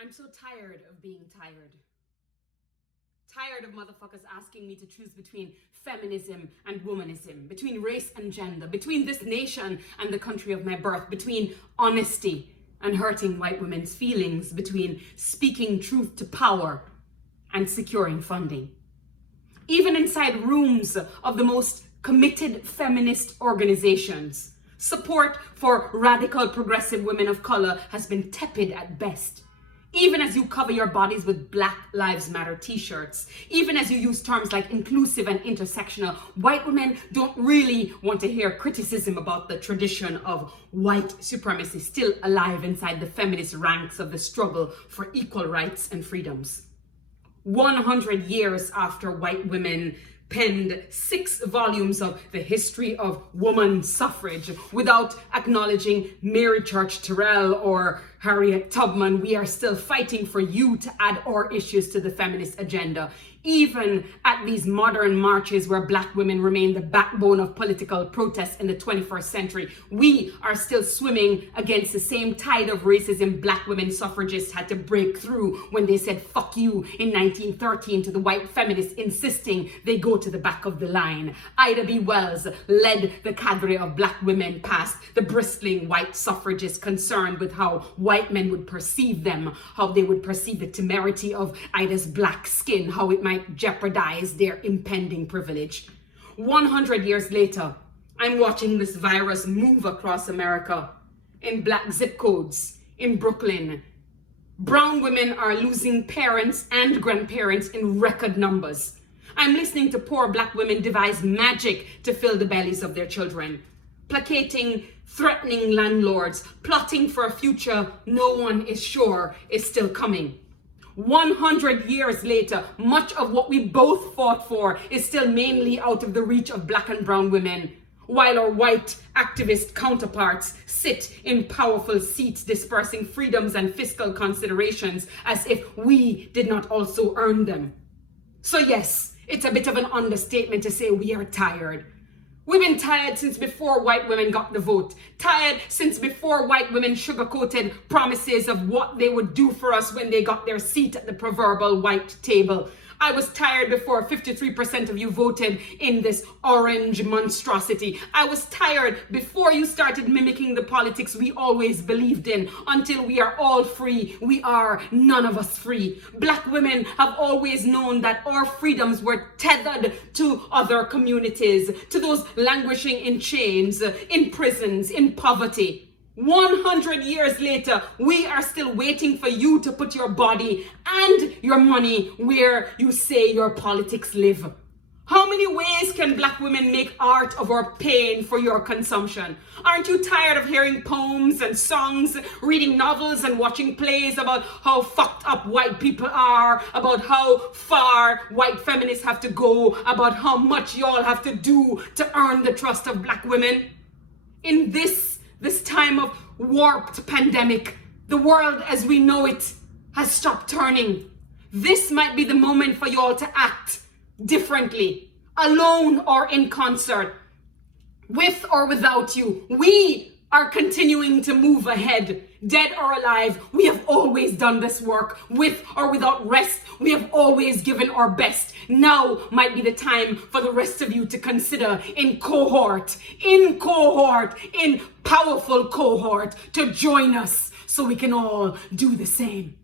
I'm so tired of being tired. Tired of motherfuckers asking me to choose between feminism and womanism, between race and gender, between this nation and the country of my birth, between honesty and hurting white women's feelings, between speaking truth to power and securing funding. Even inside rooms of the most committed feminist organizations, support for radical progressive women of color has been tepid at best. Even as you cover your bodies with Black Lives Matter t-shirts, even as you use terms like inclusive and intersectional, white women don't really want to hear criticism about the tradition of white supremacy still alive inside the feminist ranks of the struggle for equal rights and freedoms. 100 years after white women penned 6 volumes of the history of woman suffrage without acknowledging Mary Church Terrell or Harriet Tubman, we are still fighting for you to add our issues to the feminist agenda. Even at these modern marches where Black women remain the backbone of political protest in the 21st century, we are still swimming against the same tide of racism Black women suffragists had to break through when they said fuck you in 1913 to the white feminists insisting they go to the back of the line. Ida B. Wells led the cadre of Black women past the bristling white suffragists concerned with how white men would perceive them, how they would perceive the temerity of Ida's black skin, how it might jeopardize their impending privilege. 100 years later, I'm watching this virus move across America in Black zip codes, in Brooklyn. Brown women are losing parents and grandparents in record numbers. I'm listening to poor Black women devise magic to fill the bellies of their children, placating threatening landlords, plotting for a future no one is sure is still coming. 100 years later, much of what we both fought for is still mainly out of the reach of Black and brown women, while our white activist counterparts sit in powerful seats dispersing freedoms and fiscal considerations as if we did not also earn them. So yes, it's a bit of an understatement to say we are tired. We've been tired since before white women got the vote. Tired since before white women sugarcoated promises of what they would do for us when they got their seat at the proverbial white table. I was tired before 53% of you voted in this orange monstrosity. I was tired before you started mimicking the politics we always believed in. Until we are all free, we are none of us free. Black women have always known that our freedoms were tethered to other communities, to those languishing in chains, in prisons, in poverty. 100 years later, we are still waiting for you to put your body and your money where you say your politics live. How many ways can Black women make art of our pain for your consumption? Aren't you tired of hearing poems and songs, reading novels and watching plays about how fucked up white people are, about how far white feminists have to go, about how much y'all have to do to earn the trust of Black women? In this time of warped pandemic, the world as we know it has stopped turning. This might be the moment for y'all to act differently, alone or in concert, with or without you. We are continuing to move ahead. Dead or alive, we have always done this work. With or without rest, we have always given our best. Now might be the time for the rest of you to consider in powerful cohort, to join us so we can all do the same.